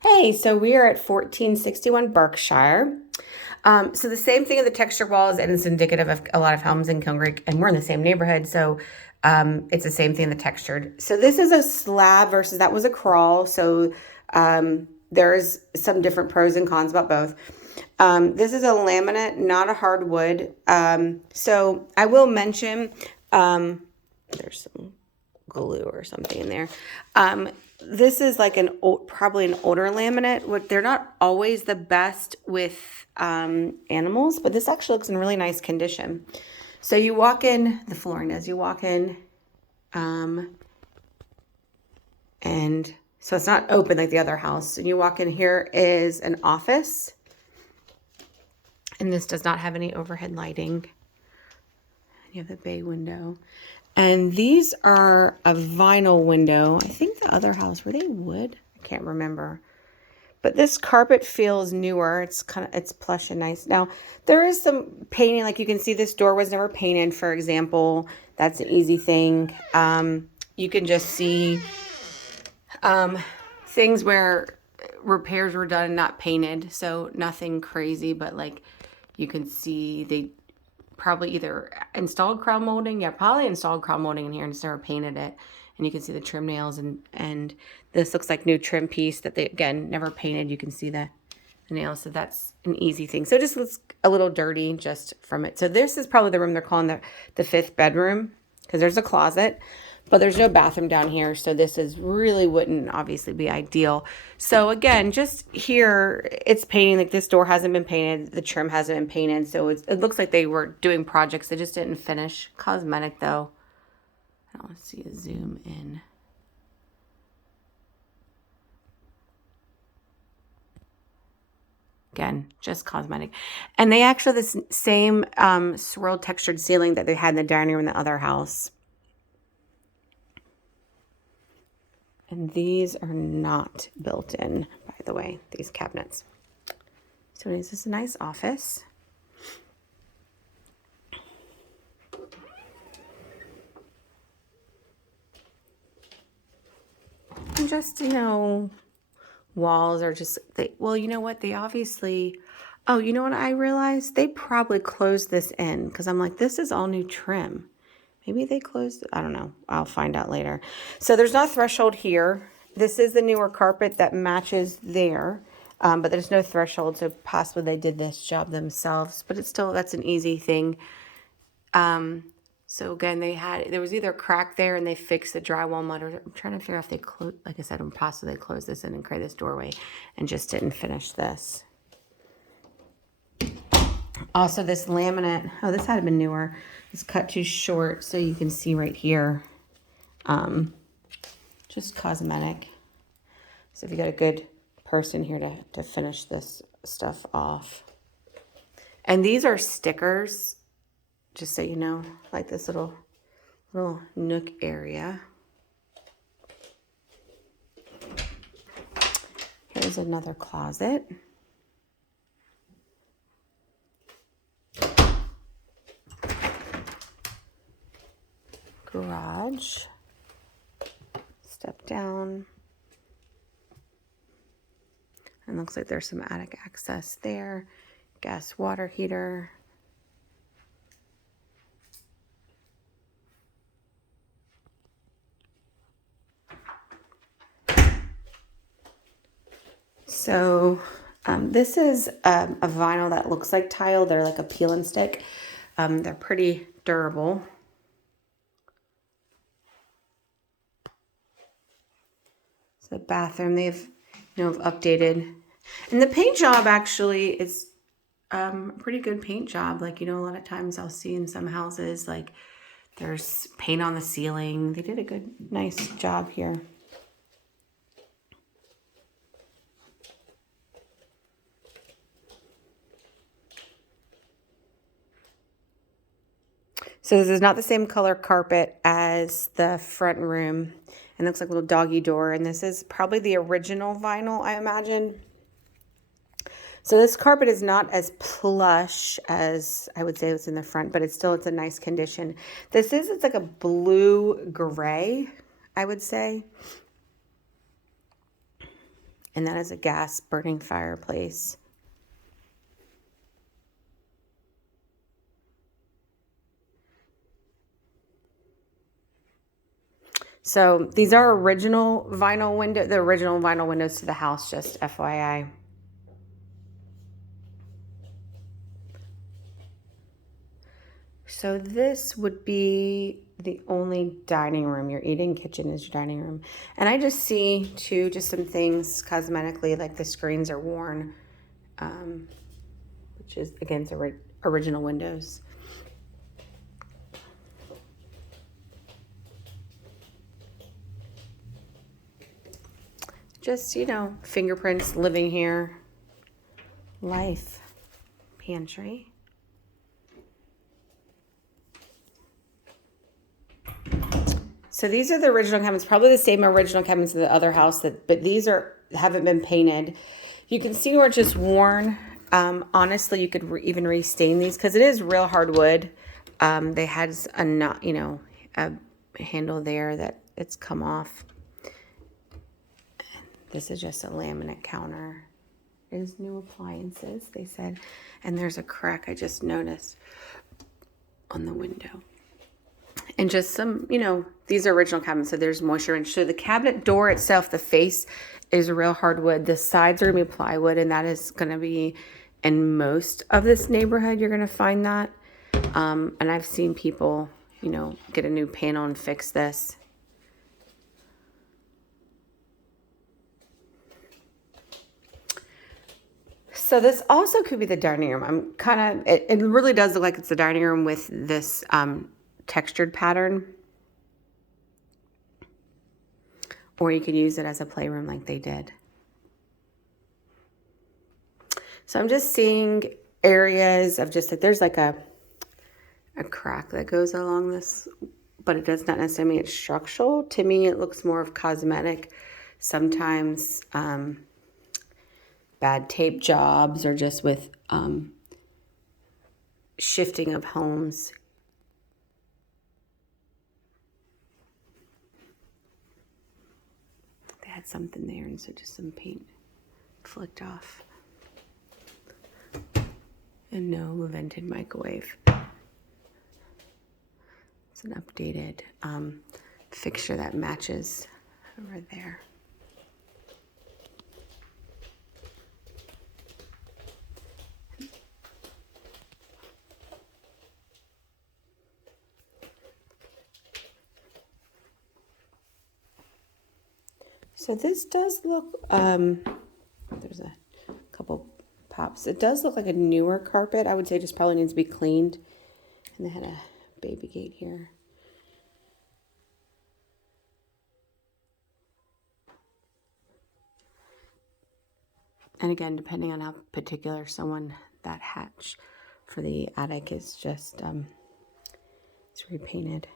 Hey, so we are at 1461 Berkshire. So the same thing in the texture walls, and it's indicative of a lot of homes in Kilgore, and we're in the same neighborhood, so it's the same thing in the textured. So this is a slab versus that was a crawl. So there's some different pros and cons about both. This is a laminate, not a hardwood. So I will mention there's some glue or something in there. This is like probably an older laminate. They're not always the best with animals, but this actually looks in really nice condition. So you walk in, the flooring does, you walk in, and so it's not open like the other house. And you walk in, here is an office, and this does not have any overhead lighting. You have the bay window. And these are a vinyl window. I think the other house, were they wood? I can't remember. But this carpet feels newer. It's plush and nice. Now, there is some painting. Like you can see this door was never painted, for example. That's an easy thing. You can just see things where repairs were done and not painted. So nothing crazy, but like you can see they probably either installed crown molding. Yeah, probably installed crown molding in here and never painted it. And you can see the trim nails, and this looks like new trim piece that they, again, never painted. You can see the nails, so that's an easy thing. So it just looks a little dirty just from it. So this is probably the room they're calling the fifth bedroom, because there's a closet, but there's no bathroom down here. So this is really wouldn't obviously be ideal. So again, just here, it's painting. Like this door hasn't been painted. The trim hasn't been painted. So it looks like they were doing projects. They just didn't finish. Cosmetic though. I want to see a zoom in. Again, just cosmetic. And they actually this same swirled textured ceiling that they had in the dining room in the other house. And these are not built in, by the way, these cabinets. So this is a nice office. And just, walls are just, well, you know what? They obviously, oh, you know what I realized? They probably closed this in, because I'm like, this is all new trim. Maybe they closed, I don't know. I'll find out later. So there's no threshold here. This is the newer carpet that matches there, but there's no threshold, so possibly they did this job themselves, but it's still, that's an easy thing. So again, there was either a crack there and they fixed the drywall mud, or I'm trying to figure out if they closed, like I said, possibly they closed this in and created this doorway and just didn't finish this. Also this laminate, oh, this had been newer. It's cut too short, so you can see right here. Just cosmetic. So if you got a good person here to finish this stuff off. And these are stickers, just so you know, like this little nook area. Here's another closet. Garage. Step down. And looks like there's some attic access there. Gas water heater. So this is a vinyl that looks like tile. They're like a peel and stick. They're pretty durable. So the bathroom they've updated. And the paint job actually is a pretty good paint job. Like, a lot of times I'll see in some houses, like there's paint on the ceiling. They did a good, nice job here. So this is not the same color carpet as the front room. And it looks like a little doggy door. And this is probably the original vinyl, I imagine. So this carpet is not as plush as I would say it's in the front, but it's a nice condition. It's like a blue gray, I would say. And that is a gas burning fireplace. So these are original vinyl window, the original vinyl windows to the house, just FYI. So this would be the only dining room. Your eating kitchen is your dining room. And I just see too, just some things cosmetically, like the screens are worn, which is against original windows. Just, you know, fingerprints living here. Life. Pantry. So these are the original cabinets, probably the same original cabinets in the other house, but these haven't been painted. You can see where it's just worn. Honestly, you could even restain these because it is real hardwood. They had a handle there that it's come off. This is just a laminate counter. There's new appliances, they said. And there's a crack I just noticed on the window. And just some, you know, these are original cabinets, so there's moisture. And so the cabinet door itself, the face is real hardwood. The sides are going to be plywood, and that is going to be in most of this neighborhood. You're going to find that. And I've seen people, you know, get a new panel and fix this. So this also could be the dining room. It really does look like it's the dining room with this textured pattern. Or you could use it as a playroom like they did. So I'm just seeing areas of just that there's like a crack that goes along this, but it does not necessarily mean it's structural. To me, it looks more of cosmetic. Sometimes bad tape jobs or just with shifting of homes. They had something there, and so just some paint flicked off. And no vented microwave. It's an updated fixture that matches over there. So this does look, there's a couple pops. It does look like a newer carpet. I would say just probably needs to be cleaned. And they had a baby gate here. And again, depending on how particular someone, that hatch for the attic is just, it's repainted.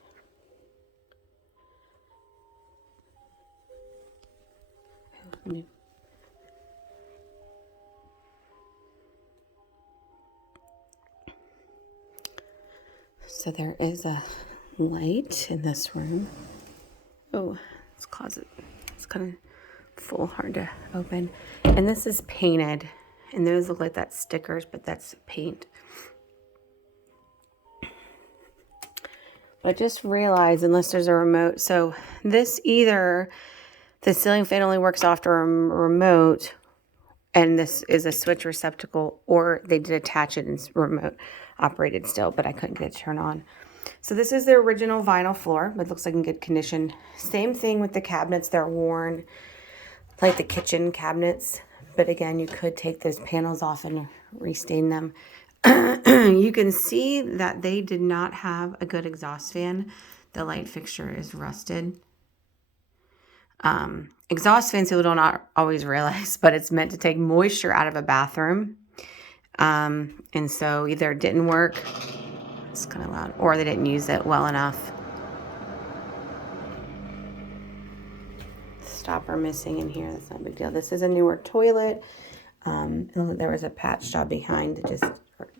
So there is a light in this room. Oh, this closet. It's kind of full, hard to open. And this is painted. And those look like that's stickers, but that's paint. But I just realized, unless there's a remote, so this either the ceiling fan only works off a remote, and this is a switch receptacle, or they did attach it and remote operated still, but I couldn't get it to turn on. So this is the original vinyl floor. It looks like in good condition. Same thing with the cabinets. They're worn like the kitchen cabinets. But again, you could take those panels off and restain them. You can see that they did not have a good exhaust fan. The light fixture is rusted. Exhaust fans people don't always realize, but it's meant to take moisture out of a bathroom. And so either it didn't work, it's kind of loud, or they didn't use it well enough. Stopper missing in here, that's not a big deal. This is a newer toilet. And there was a patch job behind that just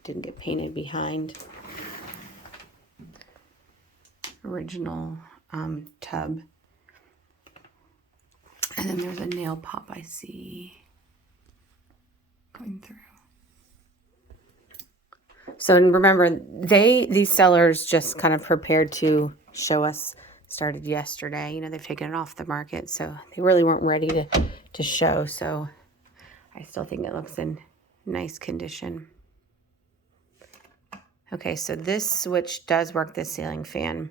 didn't get painted behind. Original tub. And then there's a nail pop I see going through. So remember, these sellers just kind of prepared to show us, started yesterday. You know, they've taken it off the market, so they really weren't ready to show. So I still think it looks in nice condition. Okay, so this switch does work, this ceiling fan.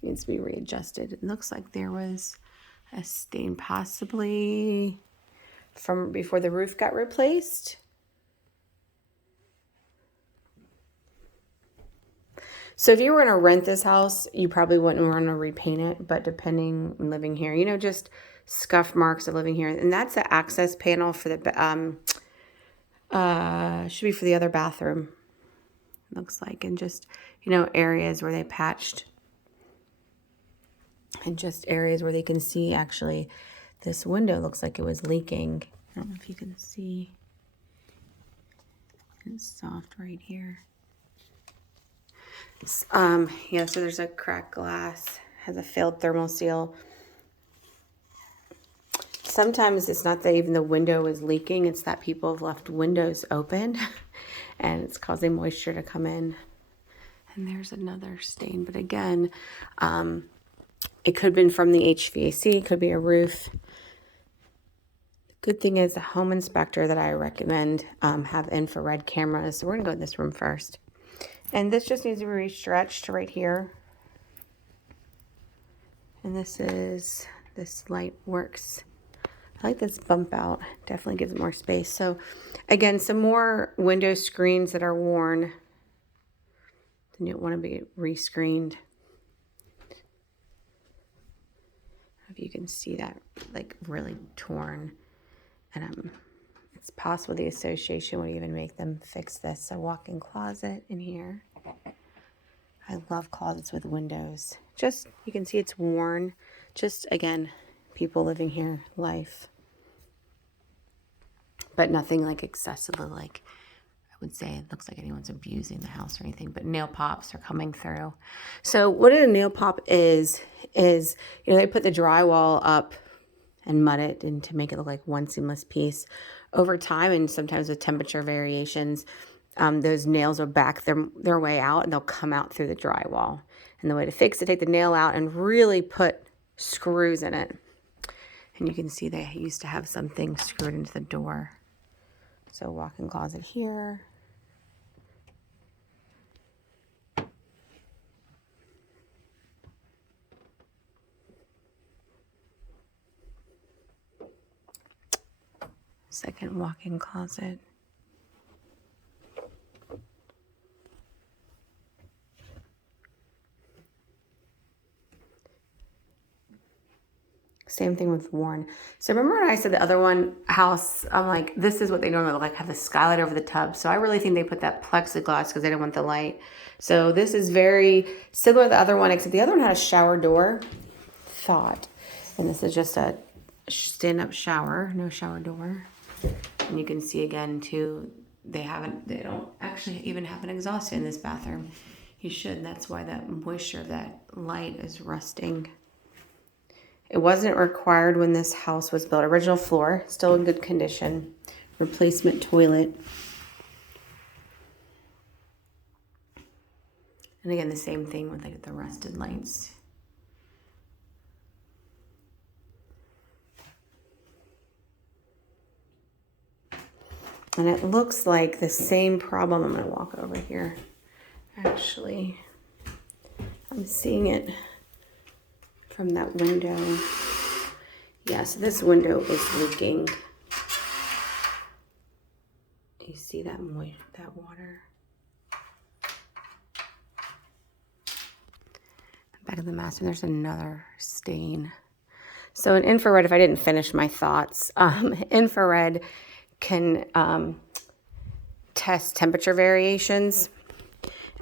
Needs to be readjusted. It looks like there was a stain possibly from before the roof got replaced. So if you were going to rent this house, you probably wouldn't want to repaint it, but depending on living here, you know, just scuff marks of living here. And that's the access panel for the, should be for the other bathroom, looks like, and just, you know, areas where they patched. And just areas where they can see, actually, this window looks like it was leaking. I don't know if you can see. It's soft right here. Yeah, so there's a cracked glass, has a failed thermal seal. Sometimes it's not that even the window is leaking, it's that people have left windows open and it's causing moisture to come in. And there's another stain, but again, it could have been from the HVAC, it could be a roof. The good thing is the home inspector that I recommend have infrared cameras. So we're gonna go in this room first. And this just needs to be re-stretched right here. And this light works. I like this bump out, definitely gives it more space. So again, some more window screens that are worn. Then you want to be re-screened. If you can see that, like really torn. And it's possible the association would even make them fix this. A walk-in closet in here. I love closets with windows. Just, you can see it's worn. Just, again, people living here, life. But nothing like excessively, like, I would say it looks like anyone's abusing the house or anything, but nail pops are coming through. So what a nail pop is, you know, they put the drywall up and mud it and to make it look like one seamless piece. Over time, and sometimes with temperature variations, those nails will back their way out and they'll come out through the drywall. And the way to fix it, take the nail out and really put screws in it. And you can see they used to have something screwed into the door. So walk-in closet here. Second walk-in closet. Same thing with worn. So remember when I said the other one house, I'm like, this is what they normally look like, have the skylight over the tub. So I really think they put that plexiglass because they didn't want the light. So this is very similar to the other one, except the other one had a shower door. And this is just a stand-up shower, no shower door. And you can see again too, they don't actually even have an exhaust in this bathroom. You should, that's why that moisture of that light is rusting. It wasn't required when this house was built. Original floor, still in good condition. Replacement toilet. And again, the same thing with like the rusted lights. And it looks like the same problem. I'm going to walk over here. Actually, I'm seeing it from that window. Yes, this window is leaking. You see that water? Back of the master, there's another stain. So in infrared, if I didn't finish my thoughts, infrared can test temperature variations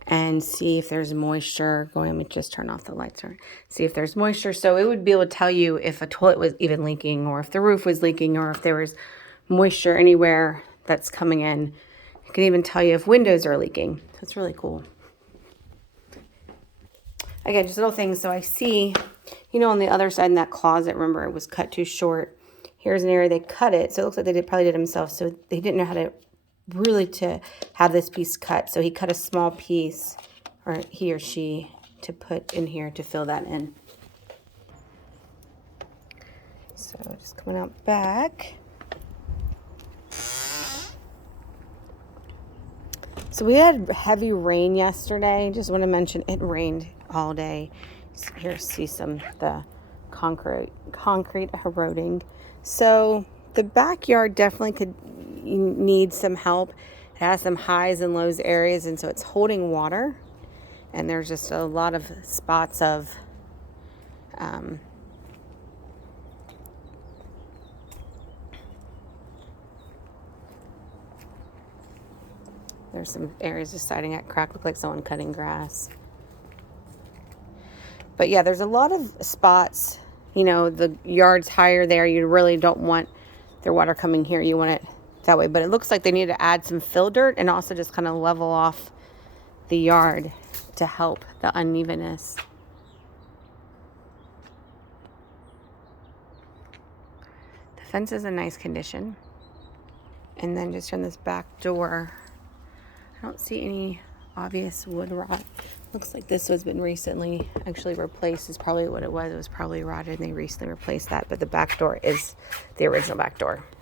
and see if there's moisture going. Let me just turn off the lights. See if there's moisture. So it would be able to tell you if a toilet was even leaking, or if the roof was leaking, or if there was moisture anywhere that's coming in. It can even tell you if windows are leaking. That's really cool. Again, just little things. So I see You know, on the other side in that closet, remember, it was cut too short. Here's an area they cut it, so it looks like they probably did it themselves. So they didn't know how to really to have this piece cut. So he cut a small piece, or he or she, to put in here to fill that in. So just coming out back. So we had heavy rain yesterday. Just want to mention it rained all day. Here, see the concrete eroding. So the backyard definitely could need some help. It has some highs and lows areas, and so it's holding water. And there's just a lot of spots of there's some areas just starting at crack, look like someone cutting grass. But yeah, there's a lot of spots, you know, the yard's higher there. You really don't want their water coming here. You want it that way. But it looks like they need to add some fill dirt and also just kind of level off the yard to help the unevenness. The fence is in nice condition. And then just on this back door, I don't see any obvious wood rot. Looks like this has been recently actually replaced, is probably what it was. It was probably rotted and they recently replaced that. But the back door is the original back door.